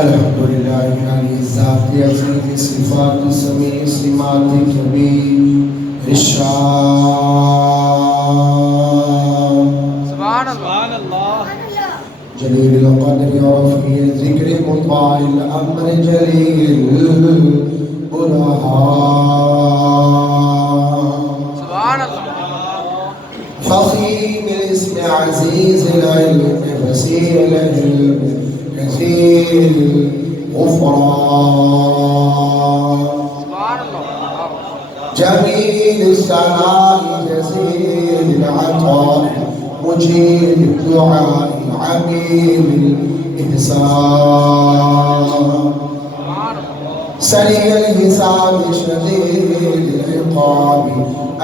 الحمد لله علی الذات عزیز صفات سمیع سمات کبیر ارشاد سبحان اللہ جلیل القدر رفیع الذکر مطاع الامر جلیل البرهان سبحان اللہ فخیم الاسم عزیز العلم فسیح العلم كثير غفران سبحان اللہ جميل الثناء جزيل العطاء مجيب الدعاء عميم الإحسان سريع الحساب شديد العقاب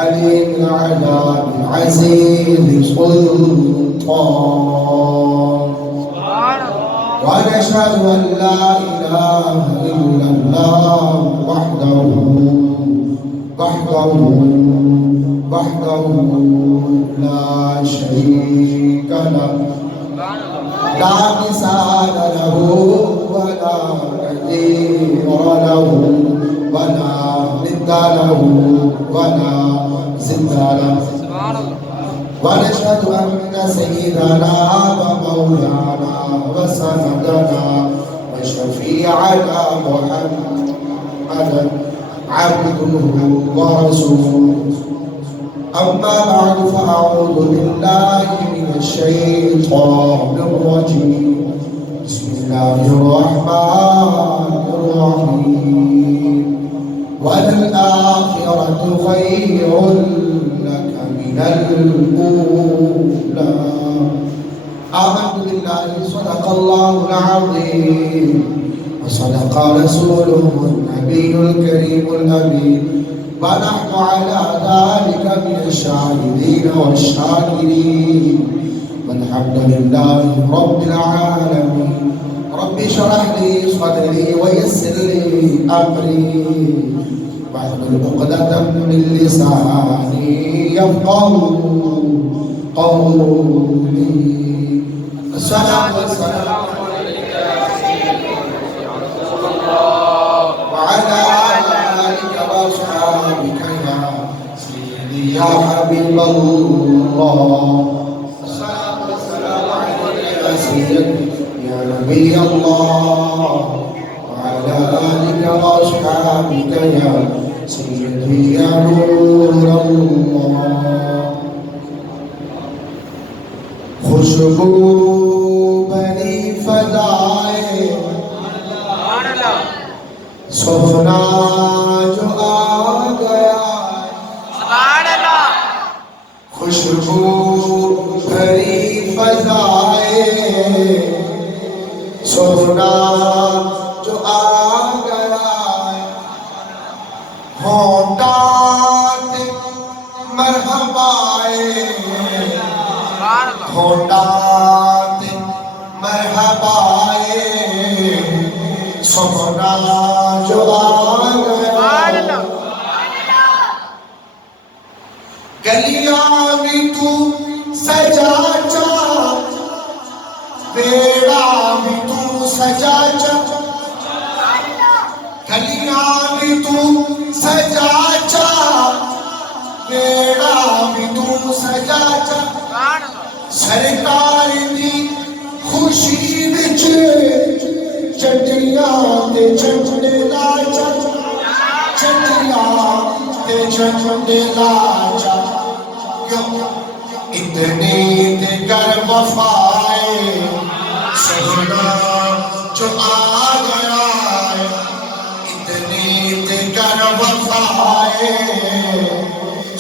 أليم العذاب عزيز السلطان ونشهد أن لا إله إلا الله وحده لا شريك له لا مثال له ولا نظير له ولا ند له ولا زند له ونشهد أن سيدنا ومولانا وسندنا وشفيعنا محمدا عبده ورسوله أما بعد فأعوذ بالله من الشيطان الرجيم بسم الله الرحمن الرحيم وللآخرة خير لك من الأولى آمنت بالله صدق الله العظيم وصدق رسوله النبي الكريم الأمين ونحن على ذلك من الشاهدين والشاكرين والحمد لله رب العالمين رب اشرح لي صدري ويسر لي أمري واحلل عقدة من لساني يفقهوا قولي الصلاة والسلام عليك يا رسول الله وعلى آلك وأصحابك يا سيدي يا حبيب الله الصلاة والسلام عليك يا سيدي يا نبي الله وعلى آلك وأصحابك يا سيدي يا نور الله خوشبو بنی فضائے سونا جو آ گیا خوشبو بھری فضائے سونا جو آ گیا ہونٹات مرحبائے ہونٹات مرحبائے سونا جو آ گیا گلیاں بھی تو سجا چا بیڑا بھی تو سجا چا گلیاں بھی تو سجا چا بیڑا بھی تو سجا چا سرکار دی خوشی وچ چٹیاں تے چنڈے لاچا چٹیاں تے چنڈے لاچا اتنی تے کر وفائے سونا جو آ گیا اتنی تے کر وفائے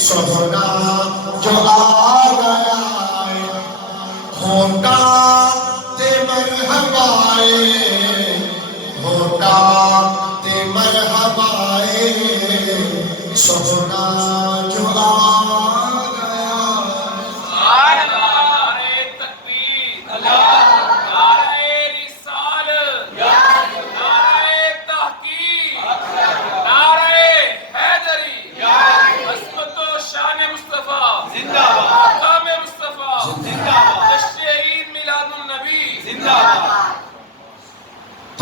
سونا جو آ گیا ہوتا تے مرحبائے ہوتا تے مرحبائے سونا جو آ گیا نعرہ تکبیر نعرہ رسالت نعرہ تحقیق نعرہ حیدری عظمت و شان مصطفیٰ زندہ مقام مصطفیٰ زندہ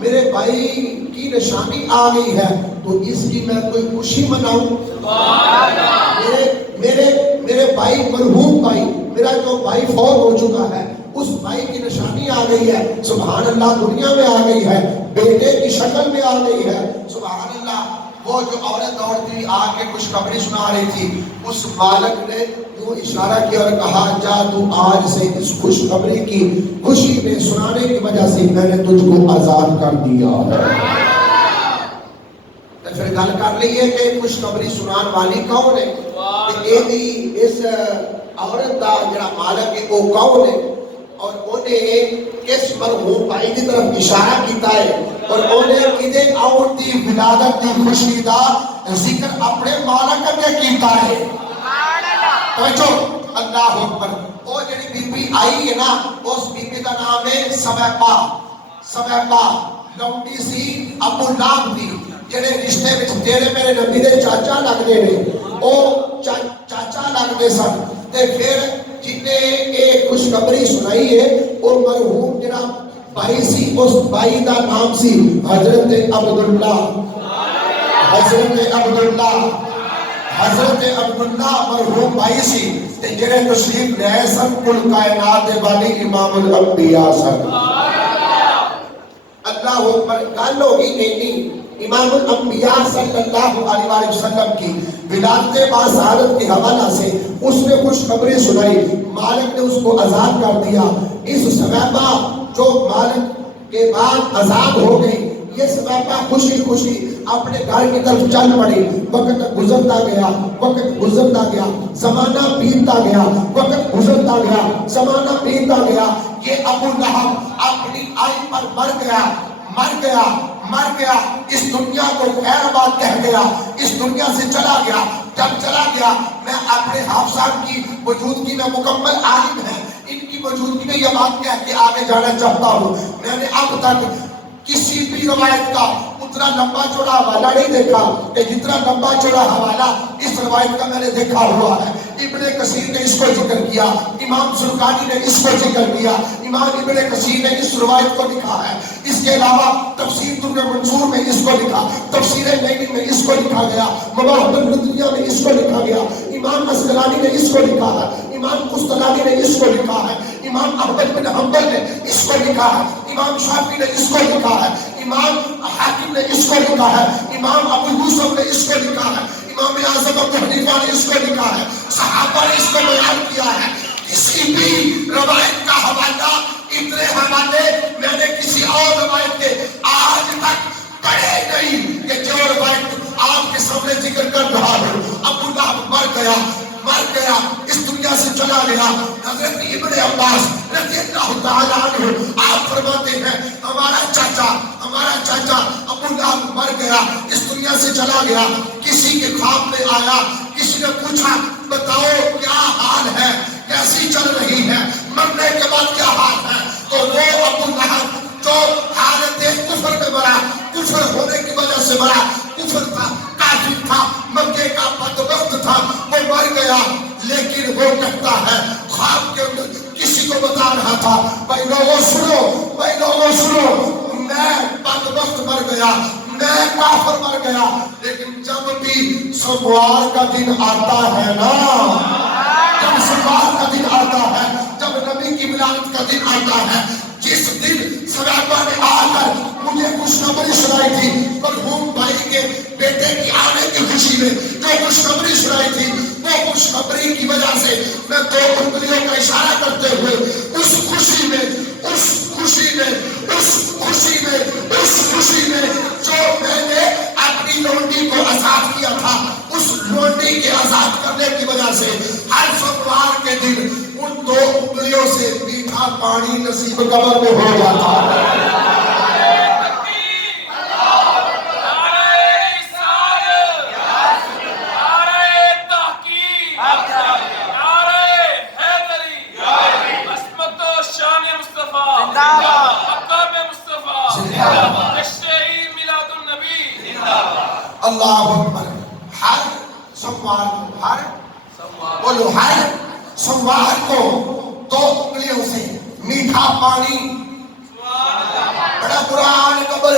میرے بھائی کی نشانی آ گئی ہے تو اس کی میں کوئی خوشی مناؤں؟ میرے بھائی مرحوم بھائی، میرا جو بھائی فوت ہو چکا ہے، اس بھائی کی نشانی آ گئی ہے، سبحان اللہ، دنیا میں آ گئی ہے، بیٹے کی شکل میں آ گئی ہے، سبحان اللہ۔ وہ جو عورت عورتی آ کے خوشخبری سنا رہی تھی، اس مالک نے یوں اشارہ کیا اور کہا جا تو آج سے اس خوشخبری کی خوشی میں سنانے کی وجہ سے میں نے تجھ کو آزاد کر دیا ہے۔ پھر گل کر لیے کہ خوشخبری سنان والی کون ہے، اس عورت کا جڑا مالک ہے وہ کون ہے، اور انہیں کس مرحوم بھائی کی طرف اشارہ کیتا ہے، اور انہیں کدے آؤن دی ولادت دی خوشی دا ذکر اپنے مالک نے کیتا ہے۔ توجہ، اللہ اکبر۔ وہ جڑی بی بی آئی ہے نا، اس بی بی کا نام ہے سمیپا لونڈی سی ابو لاب دی، جڑے رشتے وچ تیرے میرے نبی دے چاچا لگدے نے، او چاچا لگدے سن۔ تے پھر جنے ایک خوشخبری سنائی ہے، وہ مرحوم جڑا بھائی سی، اس بھائی دا نام سی حضرت عبداللہ مرحوم بھائی سی، تے جڑے تشریف لے سن کل کائنات والی امام الانبیاء سن۔ اللہ اکبر۔ گل ہو گئی نہیں، امام الانبیاء صلی اللہ علیہ وآلہ وسلم کی ولادت باصالت کے حوالہ سے اس نے خوشخبری سنائی، مالک نے اس کو آزاد کر دیا۔ اس سمیبہ جو مالک کے بعد آزاد ہو گئی، یہ سمیبہ خوشی خوشی اپنے گھر کی طرف چل پڑی۔ وقت گزرتا گیا، زمانہ بیتتا گیا، وقت گزرتا گیا، زمانہ بیتتا گیا۔ یہ ابو لہب اپنی آئی پر مر گیا، اس دنیا کو خیر بات کہہ گیا، اس دنیا سے چلا گیا۔ جب چلا گیا، میں اپنے حافظان کی موجودگی میں مکمل عالم ہے، ان کی موجودگی میں یہ بات کہہ کے آگے جانا چاہتا ہوں، میں نے اب تک کسی بھی روایت کا اتنا لمبا چوڑا حوالہ نہیں دیکھا کہ جتنا لمبا چوڑا حوالہ اس روایت کا میں نے دیکھا ہوا ہے۔ ابن کثیر نے اس کو ذکر کیا، امام زرقانی نے اس کو ذکر کیا، امام ابن کثیر نے اس روایت کو لکھا ہے۔ اس کے علاوہ تفسیر در منصور میں اس کو لکھا، تفسیر نیلی میں اس کو لکھا گیا، مواہب الدنیا میں اس کو لکھا گیا، امام اسقلانی نے اس کو لکھا ہے، امام قسطلانی نے اس کو لکھا ہے، امام احمد بن حنبل نے اس کو لکھا ہے، امام شافعی نے اس کو لکھا ہے، امام حاکم نے اس کو لکھا ہے، امام ابو یوسف نے اس کو لکھا ہے، امام اعظم ابو حنیفہ نے اس کو لکھا ہے، صحابہ نے اس کو بیان کیا ہے۔ کسی بھی روایت کا حوالہ، اتنے حوالے میں نے کسی اور روایت کے آج تک پڑھے نہیں کہ جو روایت آپ کے سامنے ذکر کر رہا ہوں۔ ابو لہب مر گیا، اس دنیا سے چلا گیا۔ حضرت ابن عباس رضی اللہ تعالیٰ عنہ آپ فرماتے ہیں ہمارا چاچا ابو لہب مر گیا، اس دنیا سے چلا گیا۔ کسی کے خواب میں آیا، کسی نے پوچھا بتاؤ کیا حال ہے، کیسی چل رہی ہے، مرنے کے بعد کیا حال ہے؟ تو وہ ابو لہب جو حالت کفر میں مرا، کفر ہونے کی وجہ سے مرا، کفر تھا، کافر تھا، مکے کا بدبخت تھا، وہ مر گیا۔ لیکن وہ کہتا ہے خواب کے اندر کسی کو بتا رہا تھا بھائی لوگوں سنو، میں بدبخت مر گیا، میں کافر مر گیا، لیکن جب بھی سوموار کا دن آتا ہے نا، جب سوموار کا دن آتا ہے، جب نبی کی ولادت کا دن آتا ہے، جس دن صحابہ نے آ کر مجھے خوشخبری سنائی تھی، مرحوم بھائی کے بیٹے کی آنے کی خوشی میں جو خوشخبری سنائی تھی، وہ خوشخبری کی وجہ سے میں دو انگلیوں کا اشارہ کرتے ہوئے اس خوشی میں جو میں نے اپنی لونڈی کو آزاد کیا تھا، اس لونڈی کے آزاد کرنے کی وجہ سے ہر سوموار کے دن ان دو انگلیوں سے میٹھا پانی نصیب قبر میں ہو جاتا ہے۔ اللہ اکبر۔ ہر سوموار کو دو انگلیوں سے میٹھا پانی، بڑا برا حال قبر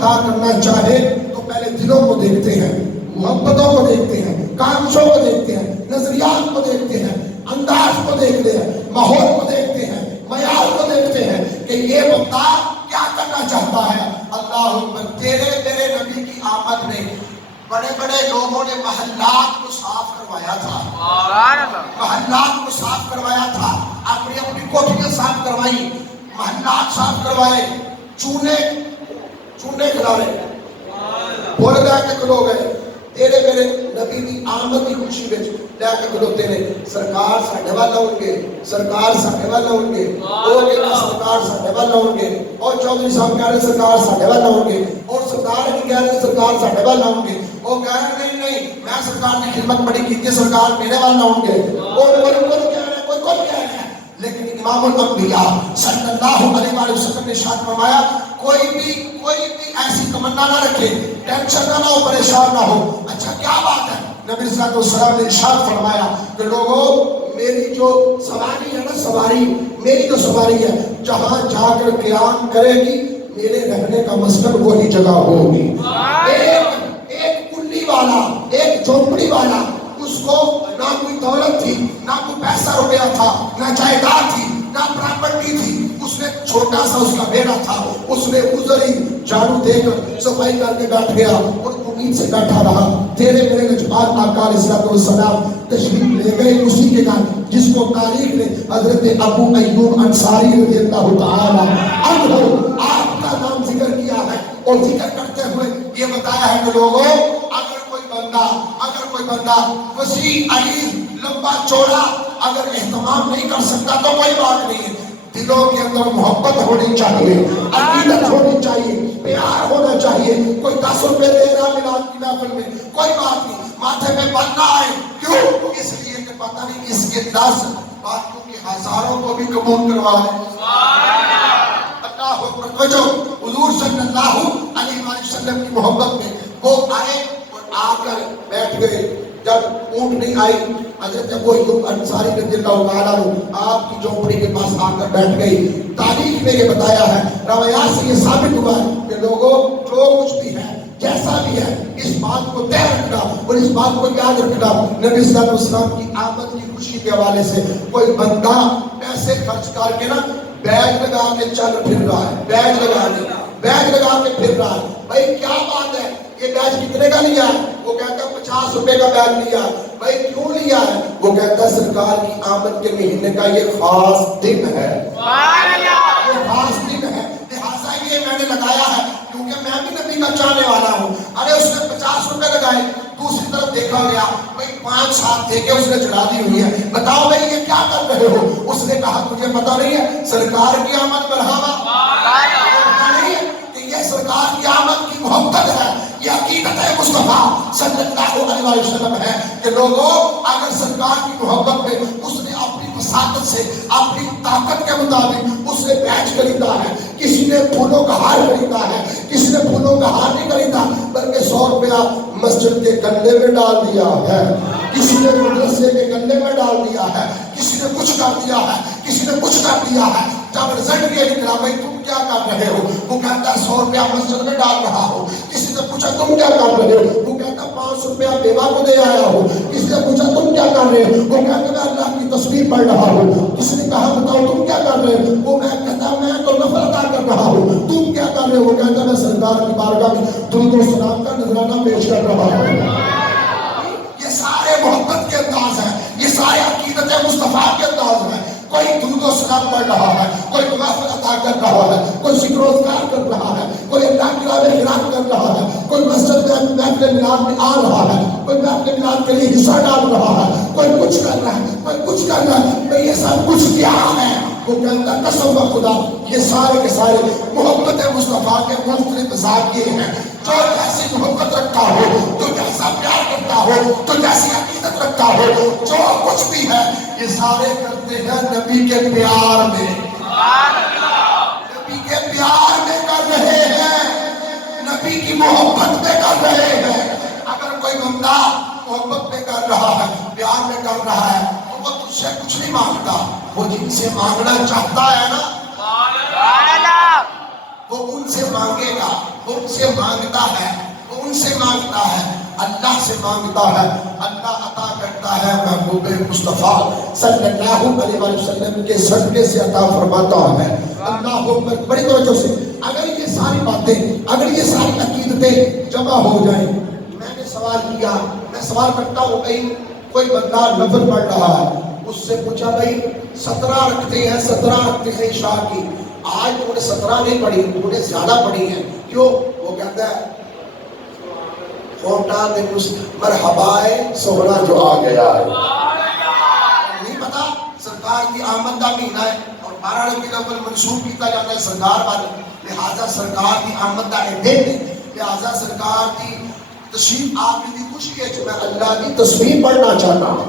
عطا کرنا چاہے تو پہلے دلوں کو دیکھتے ہیں، محبتوں کو دیکھتے ہیں، کاوشوں کو دیکھتے ہیں، نظریات کو دیکھتے ہیں، انداز کو دیکھتے ہیں، ماحول کو دیکھتے ہیں، معیار کو دیکھتے ہیں کہ یہ بندہ کیا کرنا چاہتا ہے۔ اللہ اکبر۔ تیرے میرے نبی کی آمد میں بڑے بڑے لوگوں نے محلات کو صاف کروایا تھا، محلات کو صاف کروایا تھا، اپنی اپنی کوٹھیاں صاف کروائی، محلات صاف کروائے، چونے کھلارے، بول گئے کہ کھلو گئے۔ تیرے میرے نبی کی آمد کی خوشی میں لے کے کھلوتے نے، سرکار ساڈے وال آؤ گے، سرکار ساڈے وال آؤ گے، اور کہنا سرکار ساڈے وال آؤ گے، اور چودھری صاحب کہہ رہے سرکار ساڈے وال آؤ گے، اور سرکار بھی کہہ رہے سرکار ساڈے وال آؤ گے، وہ کہہ رہے نہیں میں سرکار کی خدمت بڑی کی تھی، سرکار میرے وال آؤ گے، اور کوئی کہہ رہے کوئی کہہ رہے ہیں۔ لیکن امام الانبیاء صلی اللہ علیہ وآلہ وسلم نے ارشاد فرمایا کوئی بھی ایسی تمنا نہ رکھے، ٹینشن نہ ہو، پریشان نہ ہو۔ اچھا کیا بات ہے؟ نبی صلی اللہ علیہ وسلم نے ارشاد فرمایا کہ لوگوں میری جو سواری ہے نا، سواری میری جو سواری ہے جہاں جا کر قیام کرے گی میرے رہنے کا مسکن وہی جگہ ہوگی۔ ایک کلی والا، ایک جھونپڑی والا، اس کو نہ کوئی دولت تھی، نہ کوئی پیسہ روپیہ تھا، نہ جائیداد تھی، نہ پراپرٹی تھی، اس نے چھوٹا سا اس کا بیڑا تھا، اس نے گزری جھاڑو دے کر صفائی کر کے بیٹھ گیا اور امید سے بیٹھا رہا۔ تیرے میرے نجبات آقا علیہ السلام تشریف لے گئے اسی کے گھر جس کو تاریخ نے حضرت ابو ایوب انصاری رضی اللہ تعالی عنہ آپ کا نام ذکر کیا ہے، اور ذکر کرتے ہوئے یہ بتایا ہے کہ لوگوں اگر کوئی بندہ وسیع عریض لمبا چوڑا اگر اہتمام نہیں کر سکتا تو کوئی بات نہیں ہے، دلوں کے اندر محبت ہونی چاہیے، عقیدت ہونی چاہیے، پیار ہونا چاہیے۔ کوئی 10 روپے دے رہا میلاد کی محفل میں کوئی بات نہیں، ماتھے میں بننا ہے، کیوں؟ اس لیے کہ پتہ نہیں اس کے 10 باتوں کے ہزاروں کو بھی قبول کروا لے۔ اللہ اکبر۔ جو حضور صلی اللہ علیہ وسلم کی محبت میں وہ آئے اور آ کر بیٹھ گئے۔ جب اونٹ نہیں آئی حضرت ابو ایوب انصاری رضی اللہ تعالیٰ عنہ آپ کی جھونپڑی کے پاس آ کر بیٹھ گئی۔ تاریخ میں یہ بتایا ہے، روایات سے یہ ثابت ہوا ہے کہ لوگوں جو کچھ بھی ہے جیسا بھی ہے اس بات کو طے رکھنا اور اس بات کو یاد رکھنا، نبی صلی اللہ علیہ وسلم کی آمد کی خوشی کے حوالے سے کوئی بندہ پیسے خرچ کر کے نا بیگ لگا کے چل پھر رہا ہے، بیگ لگا کے پھر رہا ہے، بھائی کیا بات ہے یہ بیج کتنے کا لیا ہے؟ وہ کہتا ہے 50 روپے کا بیج لیا ہے۔ بھائی کیوں لیا ہے؟ وہ کہتا ہے سرکار کی آمد کے مہینے کا یہ خاص دن ہے، یہ خاص دن ہے، لہٰذا یہ میں نے لگایا ہے کیونکہ میں بھی نبی کا چاہنے والا ہوں۔ ارے اس نے 50 روپے لگائے، دوسری طرف دیکھا گیا بھائی 5 ساتھ دے کے اس نے چڑھا دی ہوئی ہے، بتاؤ بھائی یہ کیا کر رہے ہو؟ اس نے کہا تجھے پتہ نہیں ہے سرکار کی آمد مرحبا، نہیں ہے کہ یہ سرکار کی آمد کی محبت ہے، یہ عقیدت مصطفیٰ صلی اللہ علیہ وسلم ہے کہ لوگوں اگر سرکار کی محبت میں اس نے اپنی وساطت سے اپنی طاقت کے مطابق اس نے بیج خریدا ہے، کسی نے پھولوں کا ہار خریدا ہے، کسی نے پھولوں کا ہار نہیں خریدا بلکہ 100 روپیہ مسجد کے گلے میں ڈال دیا ہے، کسی نے مدرسے کے گلے میں ڈال دیا ہے، کسی نے کچھ کر دیا ہے، کسی نے کچھ کر دیا ہے۔ جب رزلٹ یہ نکلا بھائی تم کیا کر رہے ہو؟ وہ کہتا ہے 100 روپیہ مسجد میں ڈال رہا ہو۔ کسی نے پوچھا تم کیا کر رہے ہو؟ وہ کہتا 500 روپیہ بیوہ کو دے آیا ہو۔ کسی نے پوچھا تم کیا کر رہے ہو؟ وہ کہتا میں اللہ کی تسبیح پڑھ رہا ہوں۔ کسی نے کہا بتاؤ تم کیا کر رہے ہو؟ وہ میں کہتا میں تو نفل ادا کر رہا ہوں۔ تم کیا کر رہے ہو؟ وہ کہتا میں سرکار کی بارگاہ میں درود و سلام کا نذرانہ پیش کر رہا ہوں۔ یہ سارے محبت کے انداز ہیں، یہ سارے عقیدت مصطفیٰ کے انداز ہیں۔ کوئی درود و سلام پڑھ رہا ہے، کوئی نوافل ادا کر رہا ہے، کوئی ذکر و اذکار کر رہا ہے، کوئی اللہ کی راہ میں خیرات کر رہا ہے، کوئی مسجد میں محفل میلاد میں آ رہا ہے، کوئی محفل میلاد کے لیے حصہ ڈال رہا ہے، کوئی کچھ کر رہا ہے، کوئی کچھ کر رہا ہے۔ تو یہ سب کچھ کیا ہے؟ وہ کہتا قسم خدا یہ سارے کے سارے محبت مصطفیٰ کے مختلف ذائقے ہیں۔ جو جیسی محبت رکھتا ہو، جو جیسا پیار کرتا ہو، جو جیسی عقیدت رکھتا ہو، جو کچھ بھی ہے یہ سارے کرتے ہیں نبی کے پیار میں، نبی کے پیار میں کر رہے ہیں، نبی کی محبت میں کر رہے ہیں۔ اگر کوئی بندہ محبت میں کر رہا ہے، پیار میں کر رہا ہے تو وہ تجھ سے کچھ نہیں مانگتا، وہ جن سے مانگنا چاہتا ہے نا وہ ان سے مانگے گا، وہ ان سے مانگتا ہے، وہ ان سے مانگتا ہے، اللہ سے مانگتا ہے، اللہ عطا کرتا ہے محبوب مصطفیٰ صلی اللہ علیہ وسلم کے صدقے سے عطا فرماتا ہے۔ اللہ اکبر، بڑی توجہ سے اگر یہ ساری باتیں، اگر یہ ساری عقیدتیں جمع ہو جائیں، میں نے سوال کیا، میں سوال کرتا ہوں، کہیں کوئی بندہ نفل پڑھ رہا ہے، اس سے پوچھا بھائی 17 رکھتے ہیں، 17 رکھتے ہیں عشاء کی، آج انہوں نے 17 نہیں پڑھی، انہوں نے زیادہ پڑھی ہیں، کیوں؟ وہ کہتا ہے ہوتا دے مرحبائے سونا جو آ گیا ہے۔ نہیں پتا سرکار کی آمد کا مہینہ ہے اور 12 ربیع الاول منسوخ کیتا جاتا ہے سرکار والے، لہذا سرکار کی آمد کا دن ہے، لہذا سرکار کی تشریف آوری کی خوشی ہے جو میں اللہ کی تسبیح پڑھنا چاہتا ہوں،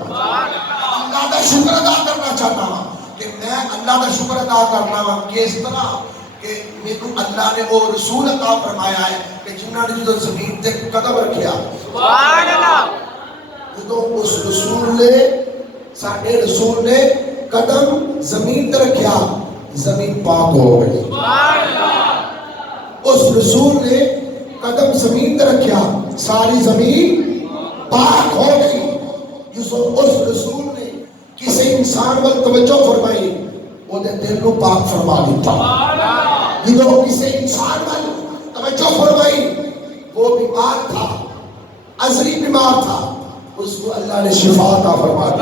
اللہ کا شکر ادا کرنا چاہتا ہوں کہ میں اللہ کا شکر ادا کرنا ہوں کہ اس طرح کہ میرے اللہ نے وہ رسول عطا فرمایا ہے کہ جنہوں نے جو زمین تے قدم رکھیا، سبحان اللہ، جو اس رسول نے، ساڈے رسول نے قدم زمین تے رکھیا، زمین پاک ہو گئی، سبحان اللہ، اس رسول نے قدم زمین تے رکھیا، ساری زمین پاک ہو گئی۔ اس رسول نے کسی انسان پر توجہ فرمائی، وہ دل کو پاک فرما دیتا، جو کسی انسان پر توجہ فرمائی، وہ بیمار تھا، ازلی بیمار تھا، اس کو اللہ نے شفا عطا فرما دی۔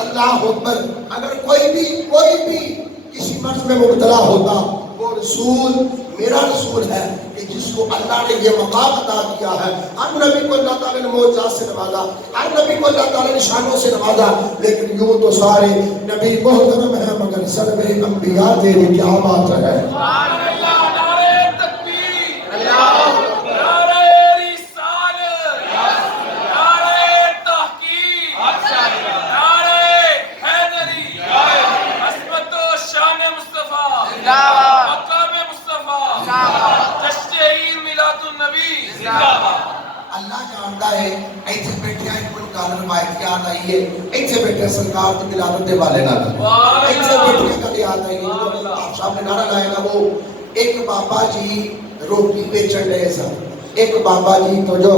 اللہ اکبر، اگر کوئی بھی کسی مرض میں مبتلا ہوتا، وہ رسول میرا رسول ہے کہ جس کو اللہ نے یہ مقام عطا کیا ہے۔ ہر نبی کو اللہ تعالیٰ نے معجزات سے نوازا، ہر نبی کو اللہ تعالیٰ نے نشانوں سے نوازا، لیکن یوں تو سارے نبی محترم ہیں مگر سرور انبیاء تیری کیا بات ہے۔ اللہ جانتا ہے ایتھے بیٹھے ہیں کوئی گل روایت یاد آئی ہے، ایتھے بیٹھے سرکار کی ملادت دے والے نہ ایتھے بیٹھے کا یاد آئی ہے، آپ صاحب نے نعرہ لائے گا، وہ ایک بابا جی روٹی بیچن رہے سن، ایک بابا جی تو جو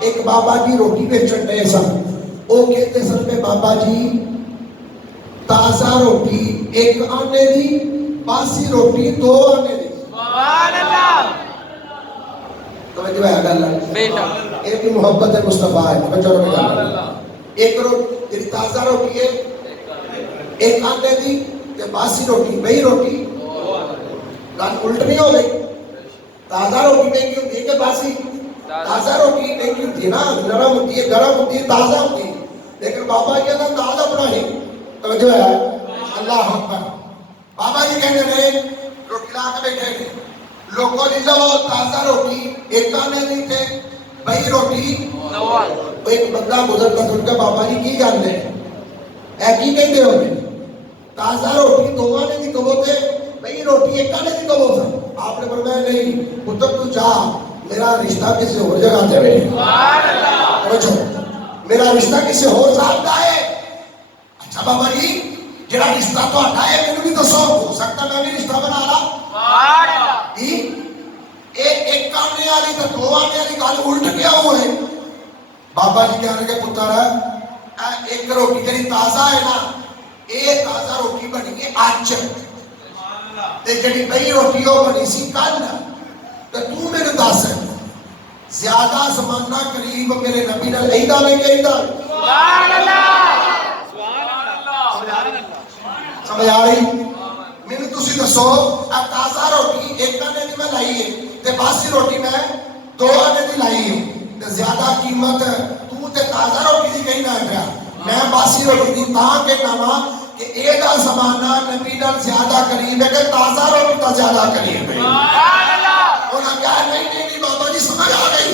ایک بابا جی روٹی بیچن رہے سن، وہ کہتے سن میں بابا جی تازہ روٹی ایک آنے دی، باسی روٹی 2 آنے دی، سبحان اللہ، توجہ ہے گل ہے، ایک محبت مصطفیٰ ہے، توجہ رکھے گا، ایک روٹی تازہ روٹی ہے ایک آنے دی تے باسی روٹی، بئی روٹی گل الٹ نہیں ہو گئی، تازہ روٹی نہیں ہوتی ہے کہ باسی، تازہ روٹی نہیں ہوتی ہے نا، نرم ہوتی ہے، گرم ہوتی ہے، تازہ ہوتی ہے، لیکن بابا یہ کہتا تازہ بنائی، توجہ ہے اللہ اکبر، بابا جی کہنے رہے روٹی لا کے بیٹھے گئے، لوگوں نے لو تازہ روٹی ایک آنے دی تھے، بھئی روٹی ایک بندہ گزرتا سن کے بابا جی کی گل ہے اے کی کہتے ہو گے، تازہ روٹی 2 آنے دی کہو تھے، بھئی روٹی ایک آنے دی کہو تھا، آپ نے فرمایا نہیں پتر تو جا میرا رشتہ کسی اور جگہ دے رہے ہیں، میرا رشتہ کسی اور ذات کا ہے، اچھا بابا جی جڑا رشتہ تو ہٹا ہے میں بھی تو سو ہو سکتا میں بھی رشتہ بنا رہا، ایک آنے والی تو 2 آنے والی گل الٹ گیا ہوا ہے، بابا جی کہنے کے پتر ایک روٹی تیری تازہ ہے نا، ایک تازہ روٹی بنی ہے آج، تے جڑی بئی روٹی ہو بنی سی کل، تے تو میرے دس زیادہ زمانہ قریب میرے نبی نے لئی دا میں کہیں دا، سبحان اللہ، سمجھ آ رہی؟ میں نے تسی دسو تازہ روٹی ایک آنے دی میں لائی ہے تے باسی روٹی میں 2 آنے دی لائی ہے تے زیادہ قیمت تو تے تازہ روٹی دی کہیں نہ پیا، میں باسی روٹی دی تاں کہ نوا کہ اے دا زمانہ نبی نال زیادہ قریب ہے کہ تازہ روٹی تا زیادہ قریب ہے، سبحان اللہ، انہاں کہا نہیں بابا جی سمجھ آ گئی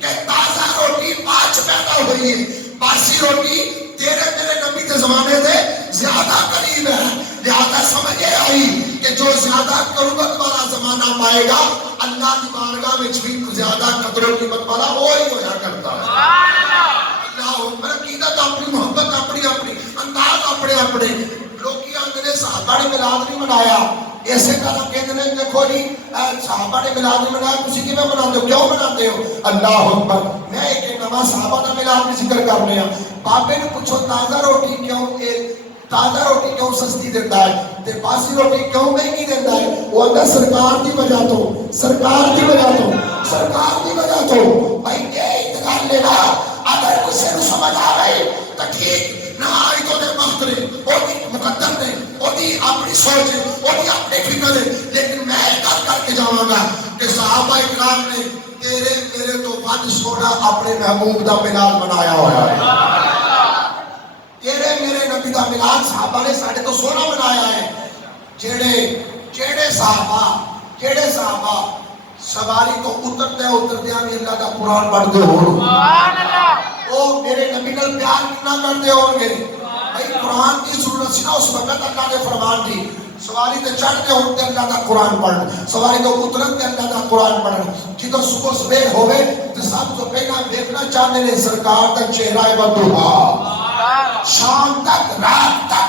کہ تازہ روٹی آج پیدا ہوئی ہے، باسی روٹی تیرے میرے نبی کے زمانے دے زیادہ قریب ہے، لہذا سمجھ آئی کہ جو زیادہ قربت والا زمانہ پائے گا اللہ کی بارگاہ میں بھی زیادہ قدر و قیمت والا وہی ہویا کرتا ہے، اللہ اکبر، عقیدت اپنی، محبت اپنی اپنی، انداز اپنے اپنے، لوگی آندھنے صحابہ نے میلاد نہیں منایا، ایسے طرح کہتے ہیں دیکھو جی صحابہ نے میلاد نہیں منایا، تسی کیویں مناتے ہو، کیوں مناتے ہو؟ اللہ اکبر۔ میں ایک نواں صحابہ دا میلاد بھی ذکر کر رہا، بابے نے پوچھو تازہ روٹی کیوں تازہ روٹی کیوں سستی دیتا ہے تے باسی روٹی کیوں مہنگی دیتا ہے؟ وہ اندر سرکار دی وجہ تو، سرکار دی وجہ تو، سرکار دی وجہ تو۔ بھائی یہ اتقال لینا اگر کسی کو سمجھ آ گئی تو ٹھیک نہ آئی تو دے مختلف وہ بھی مقدر نے، وہ بھی اپنی سوچ ہے، وہ بھی اپنی فکر ہے، لیکن میں ایک کر کے جاؤں گا کہ صحابہ اکرام نے تیرے میرے تو ود سونا اپنے محبوب دا میلاد منایا ہوا ہے۔ تیرے میرے نبی دا میلاد صحابہ نے ساڑھے تو سونا منایا ہے۔ جیڑے صحابہ سواری تو اترتے بھی اللہ کا قرآن پڑھتے ہو، وہ میرے نبی نال پیار کتنا کرتے ہوں گے؟ بھائی قرآن کی ضرورت سی نا اس وقت اللہ نے فرمان دی، سواری تے چڑھتے ہوتے اللہ کا قرآن پڑھن، سواری تو اترتے اللہ کا قرآن پڑھن۔ جدو صبح سویر ہوئے تو سب تو پہلا دیکھنا چاہتے ہیں سرکار کا چہرہ بدوہا، شام تک رات تک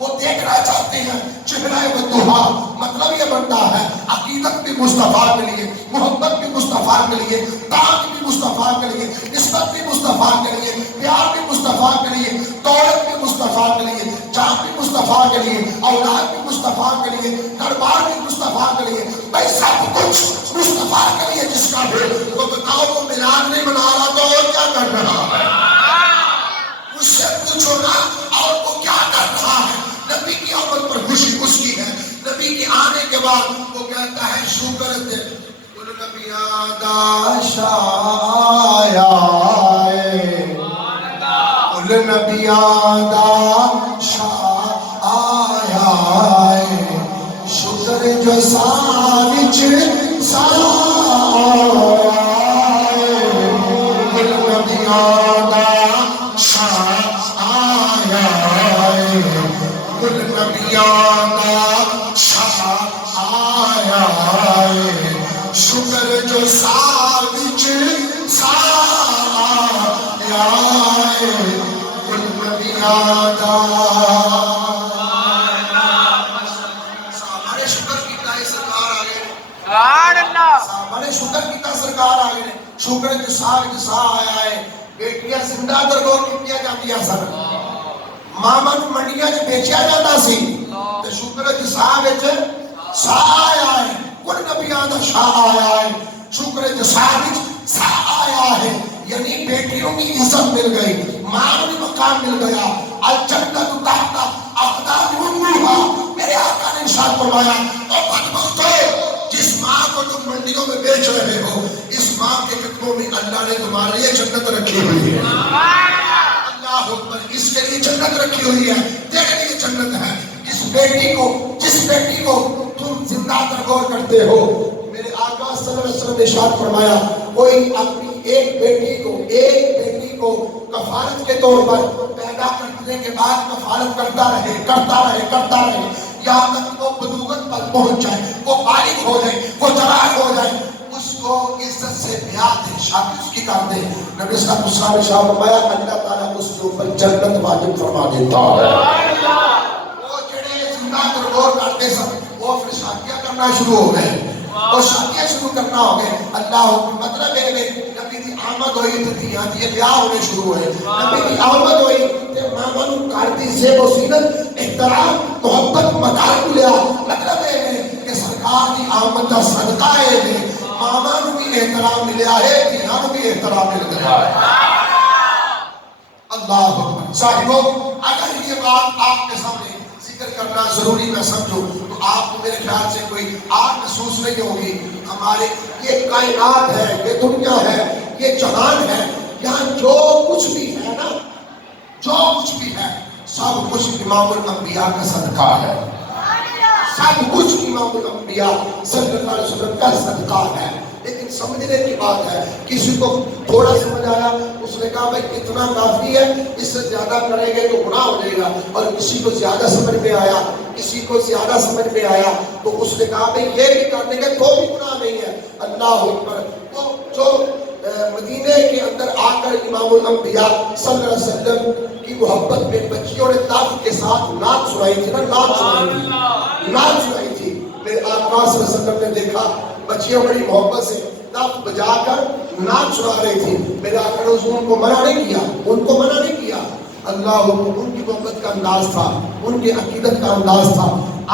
وہ دیکھنا چاہتے ہیں چہرہ بدوہا۔ مطلب یہ بنتا ہے عقیدت بھی مصطفیٰ کے لیے، محبت بھی مصطفیٰ کے لیے، دان بھی مصطفیٰ کے لیے، عزت بھی مصطفیٰ کے لیے، پیار بھی مصطفیٰ کے لیے، دولت بھی مصطفیٰ کے لیے، جان بھی مصطفیٰ کے لیے، اولاد بھی مصطفیٰ کے لیے، دربار بھی مصطفیٰ کے لیے، بھائی سب کچھ مصطفیٰ کے لیے جس کا ہے۔ تو بتاؤ وہ میلاد نہیں منا رہا تو اور کیا کر رہا ہے؟ اس سے پوچھو نا اور وہ کیا کر رہا ہے؟ نبی کی آمد پر خوشی اس کی ہے، نبی کے آنے کے بعد وہ کہتا ہے شکر دے کل نبیاں دا شایا ہے، کل نبیاں دا شایا ہے، شکر جو سانچ سایا ہے، کل نبیاں دا شایا ہے، کل نبیاں دا شایا ہے، شکر جو سانچ سایا ہے، کل نبیاں دا۔ ہمارے شکر کیتا ہے سرکار آگے، ہمارے شکر کیتا سرکار آگے، شکر جو سانچ آیا ہے۔ بیٹیاں زندہ درگور کیتیاں جاندیاں سن، ماما نو منڈیاں نے بیچیا جاتا سی، تے شکر جو وچ سا آیا ہے، کل نبیاں دا شاہ آیا ہے، شکر جو وچ سا آیا ہے، یعنی بیٹیوں کی عزت مل گئی، ماں کو بھی مقام مل گیا۔ الجنت تحت اقدام امہات، میرے آقا نے ارشاد فرمایا او بدبختو جس ماں کو تم منڈیوں میں بیچ رہے ہو، اس ماں کے قدموں میں اللہ نے تمہارے لیے جنت رکھی ہوئی ہے۔ اللہ اکبر، اس کے لیے جنت رکھی ہوئی ہے، تیرے لیے جنت ہے۔ جس بیٹی کو تم زندہ درگور کرتے ہو، میرے آقا صلی اللہ علیہ وسلم نے ارشاد فرمایا کوئی اپنی ایک بیٹی کو کفارت کے طور پر پیدا کرنے کے بعد کفارت کرتا رہے یہاں تک وہ بلوغت پر پہنچ جائے، وہ بالغ ہو جائے، وہ جوان ہو جائے، اس کو عزت سے بیاہ دے، شادی اس کی کر دے۔ نبی صلی اللہ علیہ وسلم نے فرمایا اللہ تعالیٰ اس کے اوپر جنت واجب فرما دیتا ہے۔ وہ جڑے زندہ درگور کرتے سن وہ پھر شادیاں کرنا شروع ہو گئے، وہ شادیاں شروع کرنا ہو گئے۔ اللہ مطلب ہے نبی دی آمد ہوئی تو دھیاں دی بیاہ ہونے شروع ہوئے، نبی دی آمد ہوئی تو ماما نو گھر دی زیب و زینت احترام محبت مدار لیا۔ مطلب ہے کہ سرکار دی آمد دا صدقہ ہے، ماما نو بھی احترام ملیا ہے، دھیاں نو بھی احترام مل گیا ہے۔ اللہ صاحبوں، اگر یہ بات آپ کے سامنے ذکر کرنا ضروری میں سمجھو تو آپ کو میرے خیال سے کوئی آگ محسوس نہیں ہوگی۔ ہمارے یہ کائنات ہے، یہ دنیا ہے، یہ جہان ہے، یہاں جو کچھ بھی ہے نا، جو کچھ بھی ہے سب کچھ امام الانبیاء کا صدقہ ہے، سب کچھ امام الانبیاء صلی اللہ علیہ وسلم کا صدقہ ہے۔ لیکن سمجھنے کی بات ہے، کسی کو تھوڑا سمجھ آیا، اس نے کہا بھائی اتنا کافی ہے، اس سے زیادہ کریں گے تو گناہ ہو جائے گا، اور کسی کو زیادہ سمجھ میں آیا، کسی کو زیادہ سمجھ میں آیا تو اس نے کہا بھائی یہ بھی کرنے کے تو بھی گناہ نہیں ہے۔ اللہ اکبر۔ تو جو مدینے کے اندر آ کر امام الانبیاء صلی اللہ علیہ وسلم کی محبت میں بچیوں نے تاف کے ساتھ نعت سنائی تھی نا، نعت سنائی تھی، میرے آقا صلی اللہ علیہ وسلم نے دیکھا بچیاں بڑی محبت سے تب بجا کر ناچ سنا رہی تھی، میرے آقا نے ان کو منع نہیں کیا، ان کو منع نہیں کیا، اللہ ان کی محبت کا انداز تھا، ان کی عقیدت کا انداز تھا۔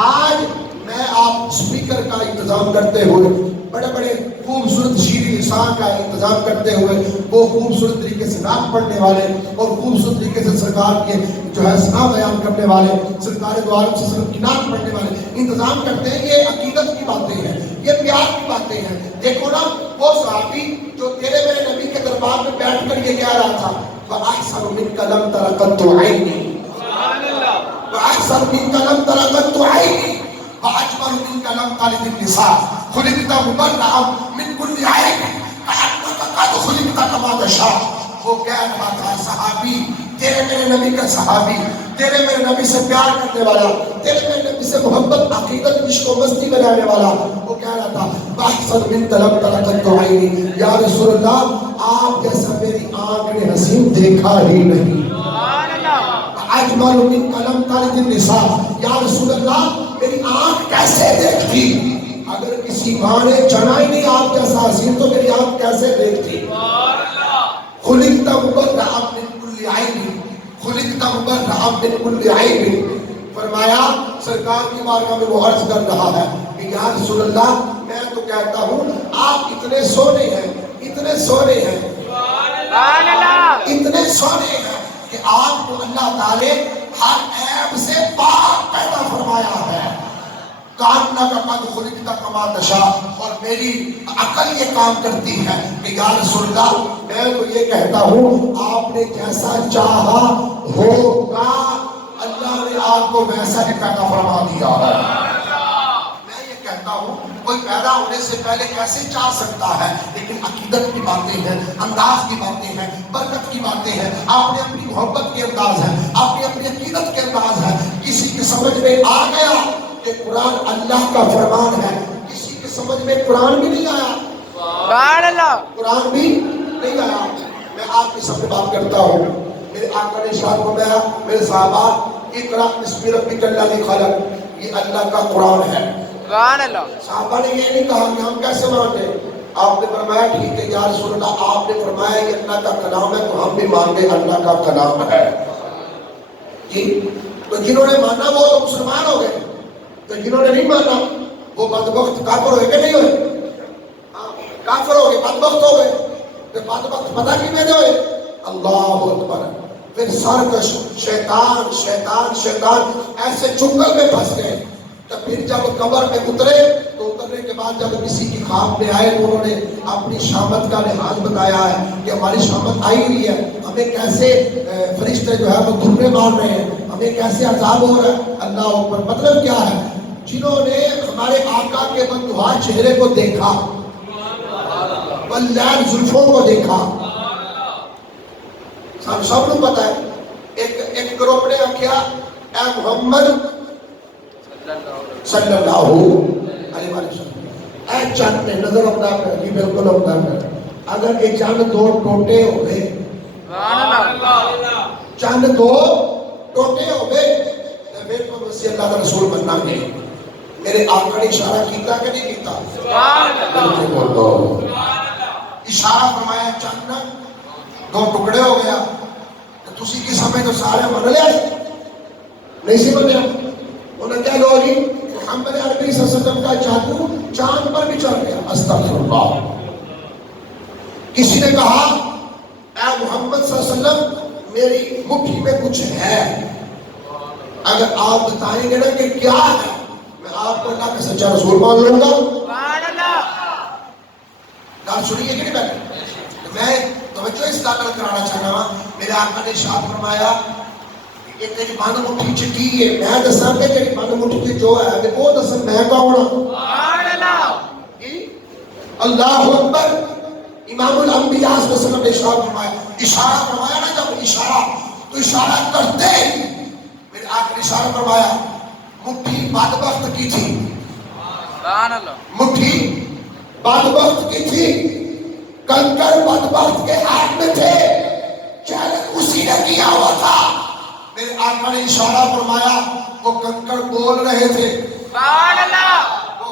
آج میں آپ اسپیکر کا انتظام کرتے ہوئے، بڑے بڑے خوبصورت شیریں لسان کا انتظام کرتے ہوئے، وہ خوبصورت طریقے سے نعت پڑھنے والے اور خوبصورت طریقے سے سرکار کے جو ہے ثنا بیان کرنے والے، سرکار دو عالم صلی اللہ علیہ وسلم کی نعت پڑھنے والے انتظام کرتے ہیں۔ یہ عقیدت کی باتیں ہیں، یہ پیار کی باتیں ہیں۔ دیکھو نا وہ صحابی جو تیرے میرے نبی کے دربار میں بیٹھ کر یہ کہہ رہا تھا وَأَحْسَنُ مِنْكَ لَمْ تَرَ قَطُّ عَيْنِي وَأَحْسَنُ مِنْكَ لَمْ تَرَ قَطُّ عَيْنِي وَأَجْمَلُ مِنْكَ لَمْ تَلِدِ النِّسَاءُ خُلِقْتَ مُبَرَّأً مِنْ كُلِّ عَيْبٍ كَأَنَّكَ قَدْ خُلِقْتَ كَمَا تَشَاءُ۔ وہ کہہ رہا تھا صحابی، تیرے میرے نبی کا صحابی، تیرے میرے نبی سے پیار کرنے والا، تیرے میرے نبی سے محبت عقیدت عشق و مستی میں رہنے والا، وہ کہہ رہا تھا وَأَحْسَنُ مِنْكَ لَمْ تَرَ قَطُّ عَيْنِي، یا رسول اللہ آپ جیسا میری آنکھ نے حسین دیکھا ہی نہیں۔ اجمل من قلم طالب النساء، یا رسول اللہ میری آنکھ کیسے دیکھتی؟ اگر کسی ماں نے جنا ہی نہیں آپ جیسا حسین تو میری آنکھ کیسے دیکھتی؟ خلقت مبرأ من کل عیب، خلقت مبرأ من کل عیب۔ فرمایا سرکار کی بارگاہ میں وہ عرض کر رہا ہے کہ یا رسول اللہ میں تو کہتا ہوں آپ اتنے سونے ہیں، اتنے سونے ہیں، اتنے سونے ہیں کہ آپ کو اللہ تعالی ہر عیب سے پاک پیدا فرمایا ہے۔ کاننا کا قد خلقت کما تشاء، اور میری عقل یہ کام کرتی ہے کہ یا رسول اللہ میں تو یہ کہتا ہوں آپ نے جیسا چاہا ہوگا اللہ نے آپ کو ویسا ہی پیدا فرما دیا ہے۔ میں یہ کہتا ہوں کوئی پیدا ہونے سے پہلے کیسے چاہ سکتا ہے، لیکن عقیدت کی باتیں ہیں، انداز کی باتیں ہیں، برکت کی باتیں ہیں، آپ نے اپنی محبت کے انداز ہے، آپ نے اپنی عقیدت کے انداز ہے۔ کسی کی سمجھ میں آ گیا کہ قرآن اللہ کا فرمان ہے، کسی کی سمجھ میں قرآن بھی نہیں آیا، قرآن بھی نہیں آیا۔ میں آپ کی سب سے بات کرتا ہوں، میرے آقا نے ارشاد فرمایا میرے صحابہ اقرأ بسم ربک الذی خلق، یہ اللہ کا قرآن ہے۔ صحابہ نے یہ نہیں کہا کہ ہم کیسے مان لیں، آپ نے فرمایا ٹھیک ہے یا رسول اللہ آپ نے فرمایا یہ اللہ کا کلام ہے تو ہم بھی مان لیں اللہ کا کلام ہے۔ جی تو جنہوں نے مانا وہ تو مسلمان ہو گئے، تو جنہوں نے نہیں مانا وہ بدبخت کافر ہوئے کہ نہیں ہوئے؟ کافر ہو گئے، بدبخت ہو گئے۔ تو بدبخت پتہ کی وجہ ہوئے؟ اللہ اکبر، پھر سرکش شیطان شیطان شیطان ایسے چنگل میں پھنس گئے۔ تو پھر جب قبر میں اترے تو اترنے کے بعد جب کسی کی خواب میں آئے تو انہوں نے اپنی شامت کا لحاظ بتایا ہے کہ ہماری شامت آئی ہوئی ہے، ہمیں کیسے فرشتے جو ہے وہ دھرنے مار رہے ہیں، ہمیں کیسے عذاب ہو رہا ہے۔ اللہ اوپر مطلب کیا ہے؟ جنہوں نے ہمارے آقا کے بددعا چہرے کو دیکھا، واللین زلفوں کو دیکھا، ہم سب کو پتا ہے ایک گروپ نے کیا اے محمد صلی اللہ علیہ وسلم، اے چاند نے نظر اپنا کر جی بالکل اپنا کر، اگر یہ چاند دو ٹوٹے ہوئے، چاند دو ٹوٹے ہوئے تو پھر تو مسیح اللہ کا رسول بننا نہیں۔ میرے آقا نے اشارہ کیتا کہ نہیں کیتا؟ اشارہ فرمایا چاند دو ٹکڑے ہو گیا تو تسی کی سمجھ تو سارے من لیا نہیں سی بنیا۔ انہوں نے کیا لو جی محمد عربی صلی اللہ علیہ وسلم کا جادو چاند پر بھی چڑھ گیا، استغفر اللہ۔ کسی نے کہا اے محمد صلی اللہ علیہ وسلم میری مٹھی میں کچھ ہے، اگر آپ بتائیں گے نا کہ کیا ہے میں آپ کو اللہ کا سچا رسول مان لوں گا۔ گل سنیے کہ نہیں بیٹھے؟ میں توجہ اس داخل کرانا چاہنا ہوں، میرے آقا نے ارشاد فرمایا کہ تیری بند مٹھی چ کی ہے، میں دساں کہ تیری بند مٹھی چ جو ہے وہ دساں میں کون ہوں۔ اللہ اکبر۔ امام الانبیاء صلی اللہ علیہ وسلم نے ارشاد فرمایا، اشارہ فرمایا نا جب اشارہ تو اشارہ کرتے میرے آقا نے اشارہ فرمایا مٹھی بدبخت کی تھی، مٹھی بدبخت کی تھی، کنکر بدبخت کے ہاتھ میں تھے، چیلنج اسی نے کیا ہوا تھا۔ میرے آقا نے اشارہ فرمایا وہ کنکر بول رہے تھے، وہ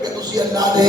ਕਿ ਤੁਸੀਂ ਅੱਲਾਹ ਦੇ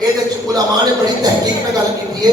ਇਹਦੇ 'ਚ ਉਲਮਾ ਨੇ ਬੜੀ ਤਹਿਕੀਕ ਨਾਲ ਗੱਲ ਕੀਤੀ ਹੈ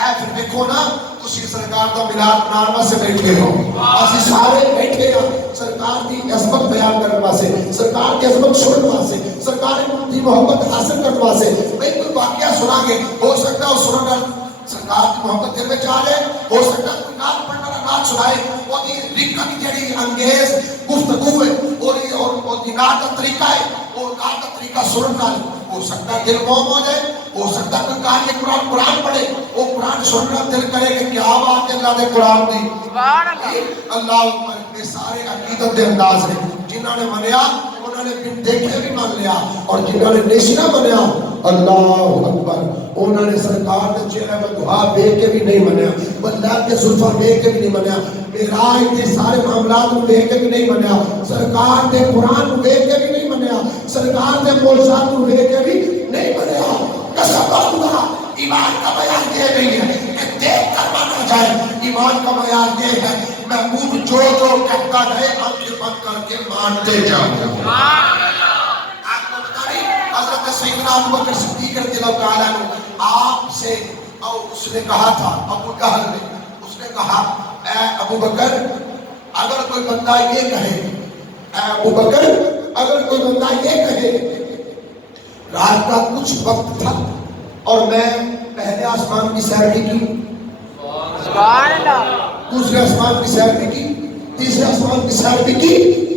اے پھر دیکھو نا تسی سرکار دا میلاد مناਉਣ واسطے بیٹھے ہو اسی سارے بیٹھے ہاں سرکار دی عظمت بیان کرنے واسطے سرکار کی عظمت سننے واسطے سرکار دی محبت حاصل کرنے واسطے بھئی کوئی واقعہ سنا گے ہو سکتا ہے سنن نال سرکار کی محبت دل میں آ جائے ہو سکتا ہے کوئی نعت پڑھنے والا نعت سنائے وہ دی رکت جڑی انگیز گفتگو ہے اور دی نعت کا طریقہ ہے وہ نعت کا طریقہ سنن نال ہو سکتا ہے دل موم ہو جائے ہو سکتا ہے کوئی قاری قرآن پڑھے وہ قرآن سننا دل کرے کہ کیا بات ہے اللہ دے قرآن دی سبحان اللہ اللہ اکبر یہ سارے عقیدت دے انداز ہیں جنہوں نے منیا انہوں نے بن دیکھے بھی مان لیا اور جنہوں نے نشنا منیا اللہ اکبر انہوں نے سرکار کے چہرے میں دعا دیکھ کے بھی نہیں منیا اللہ کے زلفہ دیکھ کے بھی نہیں منیا معراج کے سارے معاملات کو دیکھ کے بھی نہیں منیا سرکار کے قرآن کو دیکھ کے بھی نہیں منیا سرکار کے معجزات کو دیکھ کے بھی نہیں منیا قسم خدا ایمان کا بیان یہ نہیں ہے کہ دیکھ کر مانا جائے ایمان کا بیان یہ ہے محبوب جو کہتا ہے آنکھیں بند کر کے مانتے جاؤ آپ کو بتا رہی حضرت سیدنا ابو بکر صدیق رضی اللہ تعالیٰ عنہ آپ سے اور اس نے کہا تھا ابو جہل نے اس نے کہا اے ابو بکر اگر کوئی بندہ یہ کہے اے ابو بکر اگر کوئی بندہ یہ کہے رات کا کچھ وقت تھا اور میں پہلے آسمان کی سیر بھی کی سبحان اللہ دوسرے آسمان کی سیر بھی کی تیسرے آسمان کی سیر بھی کی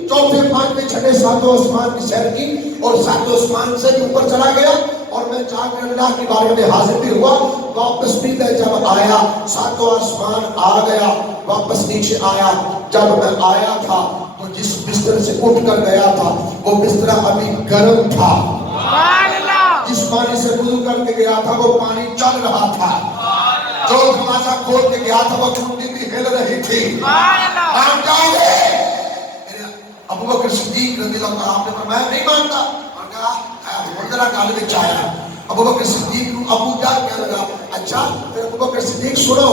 چوتھے پانچویں چھٹے ساتوں آسمان کی سیر کی اور ساتوں آسمان سے اوپر چلا گیا اور میں جا کر اللہ کی بارگاہ میں حاضر بھی ہوا واپس بھی میں جب آیا ساتوں آسمان آ گیا واپس نیچے آیا جب میں آیا تھا تو جس بستر سے اٹھ کر گیا تھا وہ بستر ابھی گرم تھا جس پانی سے وضو کر کے گیا تھا وہ پانی چل رہا تھا جو دروازہ کھول کے گیا تھا وہ چونٹی بھی ہل رہی تھی مان جاؤ گے ابو بکر صدیق رضی اللہ عنہ آپ نے فرمایا نہیں مانتا اور کہا منظرہ گال میں چاہیا ابو بکر صدیق ابو جان کہنے لگا اچھا پھر ابو بکر صدیق سنو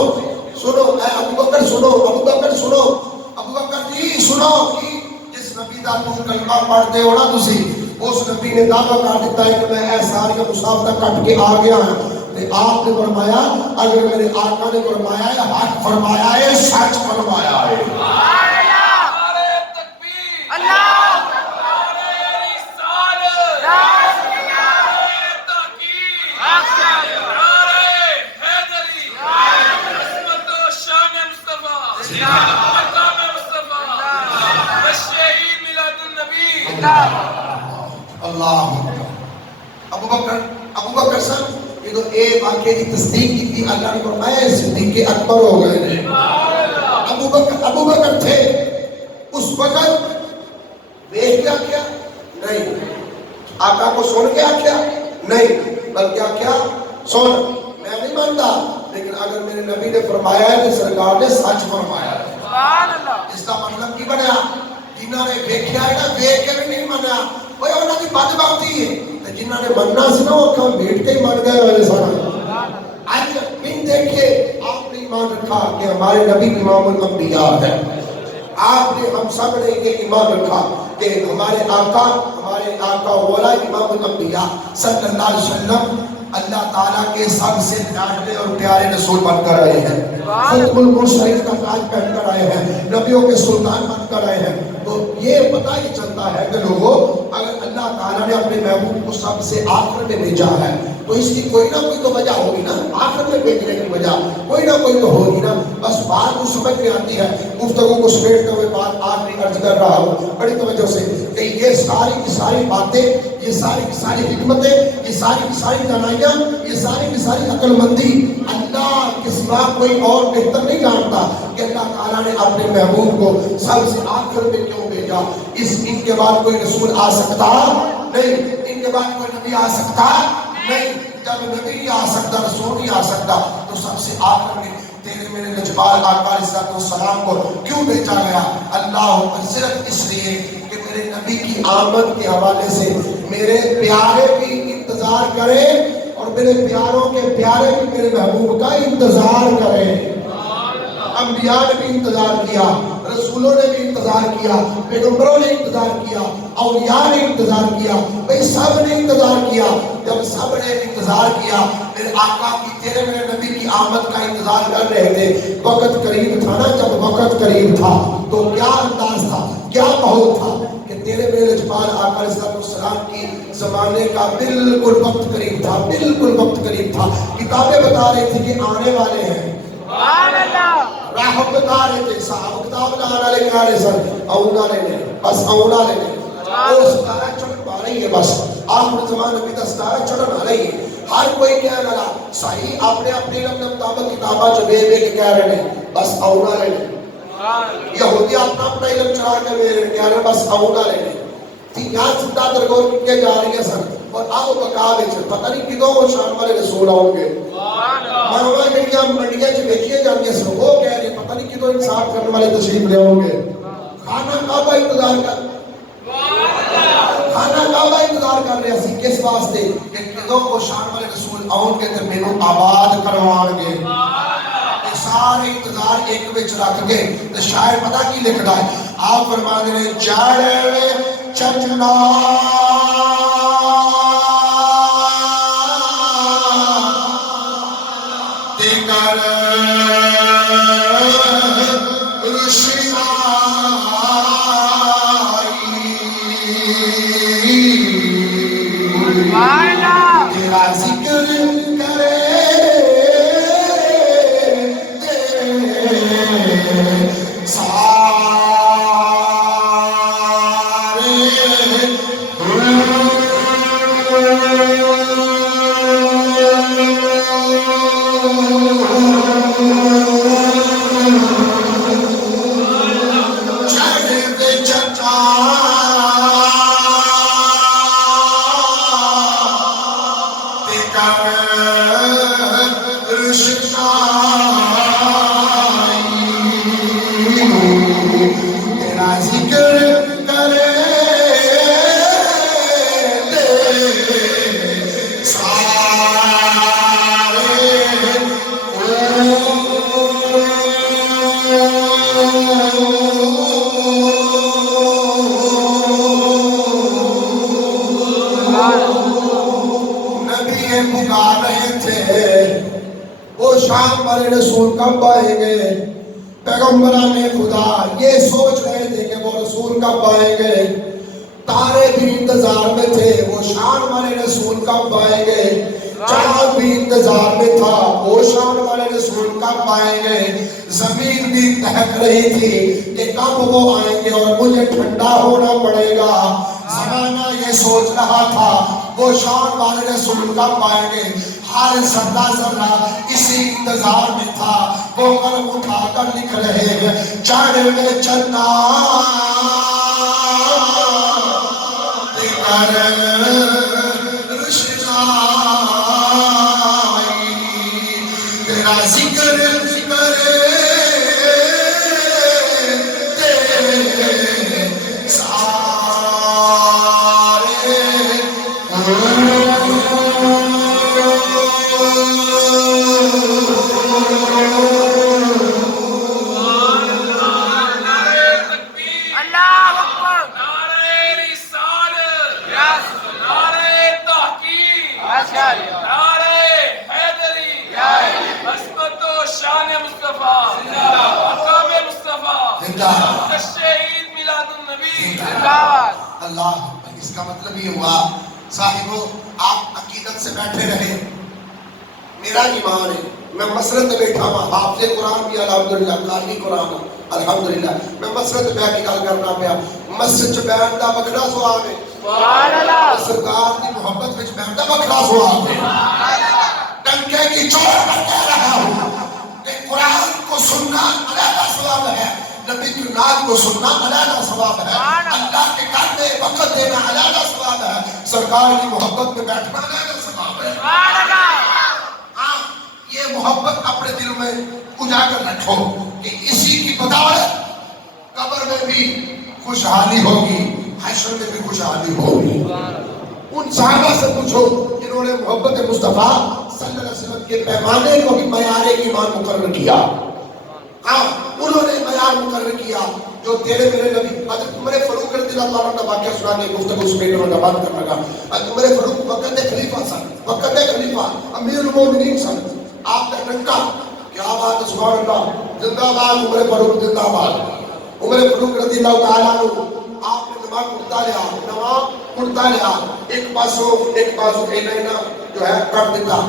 اے ابو بکر سنو ابو بکر جی سنو جس نبی دا تم کلمہ پڑھتے ہو نا تسی اس نبی نے دعویٰ کر دیتا ہے کہ میں اے ساری مسافت کٹ کے آ گیا ہوں آپ نے فرمایا اگر میرے آقا نے فرمایا ہے حق فرمایا ہے سچ فرمایا ہے نعرہ تکبیر اللہ نعرہ رسالت نعرہ تحقیق نعرہ حیدری عظمت و شان مصطفیٰ مقام مصطفیٰ الشہید میلاد النبی اللہ ابو بکر صاحب یہ تو ایک واقعے کی تصدیق کی تھی اللہ نے فرمایا صدیق اکبر ہو گئے ہیں ابو بکر تھے اس وقت دیکھ کیا کیا نہیں آقا کو سن کے کیا نہیں بلکہ کیا سن میں نہیں مانتا لیکن اگر میرے نبی نے فرمایا ہے تو سرکار نے سچ فرمایا ہے اس کا مطلب کی بنیا جنہوں نے دیکھا ہے نا دیکھ کے بھی نہیں مانا وہ انہوں کی بدبختی ہے جنہوں نے مننا سی نا وہ کام بیٹھ کے ہی مان گئے والے سارا آج ان دیکھے آپ نے ایمان رکھا کہ ہمارے نبی امام الانبیاء ہے آپ نے ہم سب نے یہ ایمان رکھا کہ ہمارے آقا مولا امام الانبیاء صلی اللہ علیہ وسلم اللہ تعالیٰ کے سب سے لاڈلے اور پیارے رسول بن کر آئے ہیں خود ملک و شریف کا تاج پہن کر آئے ہیں نبیوں کے سلطان بن کر آئے ہیں تو یہ پتہ ہی چلتا ہے کہ لوگوں اگر اللہ تعالیٰ نے اپنے محبوب کو سب سے آخر میں بھیجا ہے تو اس کی کوئی نہ کوئی تو وجہ ہوگی نا آخر میں بھیجنے کی وجہ کوئی نہ کوئی تو ہوگی نا بس بات کو سمجھ میں آتی ہے گفتگو کو سمیٹتے ہوئے بات آخری عرض کر رہا ہوں بڑی توجہ سے کہ یہ ساری کی ساری باتیں یہ ساری کی ساری حکمتیں یہ ساری کی ساری دانائیاں یہ ساری کی ساری عقل مندی اللہ کے سوا کوئی اور بہتر نہیں جانتا کہ اللہ تعالیٰ نے اپنے محبوب کو سب سے آخر میں کیوں بھیجا ان کے بعد کوئی رسول آ سکتا نہیں ان کے بعد کوئی نبی آ سکتا نہیں جب نبی نہیں آ سکتا رسول نہیں آ سکتا تو سب سے آخر میں تیرے میرے لجپال آقا علیہ السلام کو کیوں بھیجا گیا اللہ صرف اس لیے کہ میرے نبی کی آمد کے حوالے سے میرے پیارے بھی انتظار کرے اور میرے پیاروں کے پیارے بھی میرے محبوب کا انتظار کرے انبیاء نے بھی انتظار کیا رسولوں نے بھی انتظار کیا، پیغمبروں نے انتظار کیا، اولیاء نے انتظار کیا، بھئی سب نے انتظار کیا۔ جب سب نے انتظار کیا، میرے آقا کی، تیرے میرے نبی کی آمد کا انتظار کر رہے تھے، وقت قریب تھا نا، جب وقت قریب تھا تو کیا انداز تھا، کیا ماحول تھا کہ تیرے میرے لجپال آقا علیہ السلام کی زمانے کا بالکل وقت قریب تھا، بالکل وقت قریب تھا۔ کتابیں بتا رہی تھی کہ آنے والے ہیں، راہب بتا رہے تھے، صاحب کتاب لانا لے کے آ رہے سر، اونا لے لے، بس اونا لے لے، وہ ستارہ چڑھ پا رہی ہے، بس آخر زمان نبی کا ستارہ چڑھ پا رہی ہے۔ ہر کوئی کہہ لگا صحیح اپنے اپنے علم مطابق کتابہ جو بے بے کے کہہ رہے ہیں، بس اونا لے لے۔ یہودی اپنا اپنا علم چڑھا کے بے رہے کہہ رہے ہیں، بس اونا لے لے۔ یہاں چھٹا درگور کے جا رہی ہے سر، اور اب بکا بے چل پتہ نہیں کدوں وہ شان والے رسول آؤں گے، مرمہ جنگیاں منڈیاں جو بیچیے جانگے سر، وہ کہہ رہے ہیں پتہ نہیں کدوں انصاف کرنے والے تشریف لے ہوں گے۔ خانہ کعبہ انتظار کر، خانہ کعبہ انتظار کر رہے ہیں، کس واسطے کہ کدوں وہ شان والے رسول آؤں گے تو مینوں آباد کروان گے۔ سارے انتظار ایک وچ رکھ کے تو شاعر پتہ کی لکھدا ہے، آپ فرما دے رہے چڑھے چچنا دیگر رشنائی تیرا ذکر کرے شام والے رسول کب آئیں گے؟ پیغمبران خدا یہ سوچ رہے تھے کہ وہ رسول کب آئیں گے، تارے بھی انتظار میں تھے وہ شان والے رسول کب آئیں گے، چاند بھی انتظار میں تھا وہ شان والے رسول کب آئیں گے، زمین بھی تہک رہی تھی کہ کب وہ آئیں گے اور مجھے ٹھنڈا ہونا پڑے گا، زمانہ یہ سوچ رہا تھا وہ شان والے رسول کب آئیں گے، ہر ذرہ ذرہ اسی انتظار میں تھا، وہ قلم اٹھا کر لکھ رہے ہیں چڑھے چلنا دیگر رشنائی تیرا ذکر کرے اللہ۔ اس کا مطلب یہ ہوا صاحبو آپ عقیدت سے بیٹھے رہے، میرا ایمان ہے، میں مسجد میں بیٹھا ہوا، حافظ قرآن بھی الحمدللہ، قاری قرآن الحمدللہ، میں مسجد میں بیٹھ کے گل کرنا پیا، مسجد چ بیٹھن دا بکھرا سواب ہے، سبحان اللہ، سرکار کی محبت وچ بیٹھن دا بکھرا سواب ہے، ڈنکے کی چوٹ پر کہہ رہا ہوں کہ قرآن کو سننا علیحدہ ثواب ہے، نبی کی نعت کو سننا علیحدہ ثواب ہے، اللہ کے گھر میں وقت دینا علیحدہ ثواب ہے، سرکار کی محبت میں بیٹھنا علیحدہ ثواب ہے۔ ہاں یہ محبت اپنے دل میں اجاگر رکھو کہ اسی کی بدولت قبر میں بھی خوشحالی ہوگی، حشر میں بھی خوشحالی ہوگی۔ ان صحابہ سے پوچھو جنہوں نے محبت مصطفیٰ صلی اللہ علیہ وسلم کے پیمانے کو بھی معیار ایمان مقرر کیا، ہاں انہوں نے معیار مقرر کیا جو تیرے میرے نبی حضرت عمر فاروق رضی اللہ تعالیٰ کا واقعہ سنا کے گفتگو سمیٹنے میں بات کرنے لگا. حضرت عمر فاروق وقت خلیفہ سن، وقت خلیفہ امیر المومنین سن. آپ کا ڈنکا، کیا بات ہے، سبحان اللہ، زندہ باد عمر فاروق، زندہ باد عمر فاروق رضی اللہ تعالیٰ عنہ. آپ نے نماز پڑھتا لیا، ایک بازو اینا جو ہے کٹ دیتا.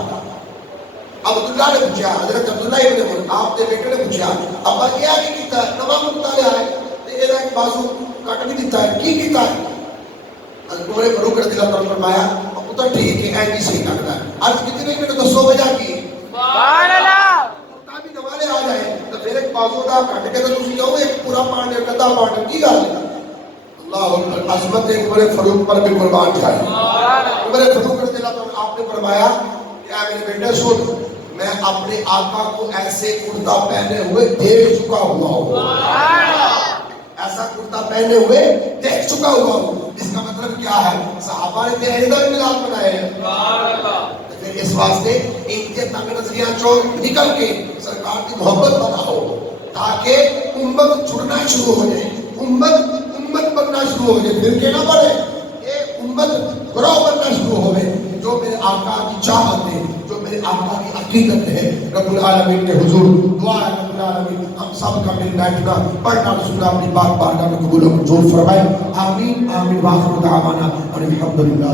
عبداللہ نے پوچھا، حضرت عبداللہ ابن عمر آپ کے بیٹے نے پوچھا، ابا کیا کیتا ہے؟ نماز پڑھتا لیا ہے تے ایدا ایک بازو کٹ بھی دیتا ہے، کی کیتا ہے؟ حضرت عمر فاروق رضی اللہ عنہ نے فرمایا پتر ٹھیک ہے، ایسے صحیح لگتا ہے. آج کتنے منٹ دسو وجہ کی؟ سبحان اللہ. بھی نوالے آ جائے تو پھر ایک بازو دا کٹ کے تو تسی کہو ایک پورا پارٹ کدا پارٹ کی گل ہے. اللہ اکبر، عظمت عمر فاروق پر بھی قربان جائے. عمر فاروق رضی اللہ عنہ آپ نے فرمایا کہ اے میرے بیٹے سن، میں اپنے آقا کو ایسے کرتا پہنے ہوئے دیکھ چکا ہوا ہوں، ایسا کرتا پہنے ہوئے دیکھ چکا ہوا ہوں. اس کا مطلب کیا ہے؟ صحابہ نے تیرہ میلاد منائے ہیں. پھر اس واسطے ان کے تنگ نظریاں چو نکل کے سرکار کی محبت بناؤ تاکہ امت چھڑنا شروع ہو جائے، امت بننا شروع ہو جائے. پھر کے نہ بڑھے، یہ امت گروہ بننا شروع ہو گئے. جو میرے آقا کی چاہت ہے، جو میرے آقا کی عقیدت ہے، رب العالمین کے حضور دعا ہے رب العالمین ہم سب کا مل بیٹھنا پڑھنا سننا اپنی بات بارگاہ میں قبول و منظور فرمائے. آمین آمین. واخر دعوانا الحمدللہ.